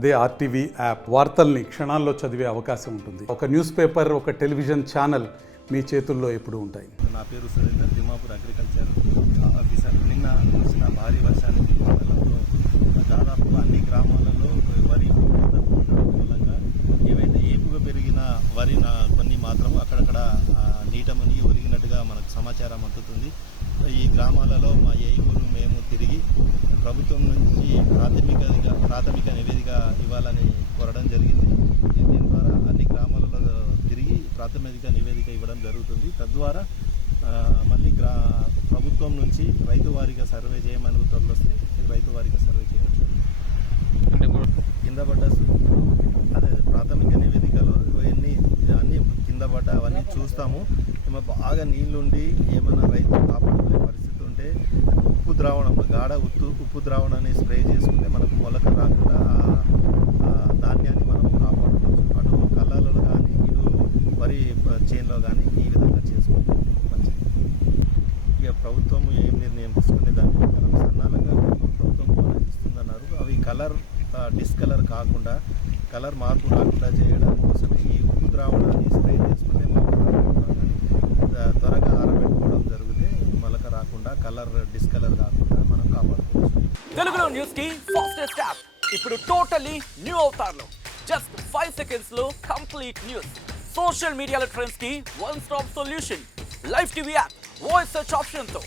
అదే RTV app వార్తల్ని క్షణాల్లో చదివే అవకాశం ఉంటుంది. ఒక న్యూస్ పేపర్, ఒక టెలివిజన్ ఛానల్ మీ చేతుల్లో ఎప్పుడూ ఉంటాయి. నా పేరు సురేందర్, తిమ్మాపూర్ అగ్రికల్చర్ ఆఫీసర్. నిన్న వచ్చిన భారీ వర్షానికి మండలంలో దాదాపు అన్ని గ్రామాలలో వరి మూలంగా ఏవైతే ఏపుగా పెరిగిన వరి కొన్ని మాత్రం అక్కడక్కడ నీట మునిగి ఒరిగినట్టుగా మనకు సమాచారం అందుతుంది. ఈ గ్రామాలలో మా ఏఈఓలు మేము తిరిగి ప్రభుత్వం నుంచి ప్రాథమిక నివేదిక ఇవ్వాలని కోరడం జరిగింది. దీని ద్వారా అన్ని గ్రామాలలో తిరిగి ప్రాథమిక నివేదిక ఇవ్వడం జరుగుతుంది. తద్వారా మళ్ళీ ప్రభుత్వం నుంచి రైతు వారీగా సర్వే చేయమని ఉత్తర్వులు వస్తే రైతు వారీగా సర్వే చేయవచ్చు. అంటే కింద పడ్డ అదే ప్రాథమిక నివేదికలో అన్ని కింద పడ్డ అవన్నీ చూస్తాము. బాగా నీళ్ళుండి ఏమైనా రైతు కాపాడుకునే పరిస్థితి ఉంటే ఉప్పు ద్రావణం ఉప్పు ద్రావణాన్ని స్ప్రే చేసుకుంటే మనకు మొలక రాకుండా ధాన్యాన్ని మనం కాపాడుకోవచ్చు. అటు కళ్ళాలలో కానీ ఇటు వరి చేనులో కానీ ఈ విధంగా చేసుకుంటే మంచిది. ఇక ప్రభుత్వం ఏం నిర్ణయం తీసుకునే దాని ప్రకారం సన్నాలంగా ప్రభుత్వం ఇస్తుందన్నారు. అవి డిస్కలర్ కాకుండా కలర్ మార్పు రాకుండా చేయడానికి కోసం ఈ ఉప్పు ద్రావణాన్ని స్ప్రే చేసుకుంటే త్వరగా ఆరబెట్టుకోవడం జరిగితే మొలక రాకుండా డిస్కలర్ కాకుండా మనం కాపాడుకోవచ్చు. తెలుగులో న్యూస్ కి ఫాస్టెస్ట్ యాప్ ఇప్పుడు టోటలీ న్యూ అవతార్లో జస్ట్ 5 seconds లో కంప్లీట్ న్యూస్. సోషల్ మీడియాలో ట్రెండ్స్ కి one stop solution. Live TV app voice search option తో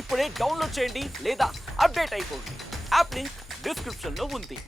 ఇప్పుడే డౌన్లోడ్ చేయండి లేదా అప్డేట్ అయిపోండి. యాప్ లింక్ డిస్క్రిప్షన్ లో ఉంది.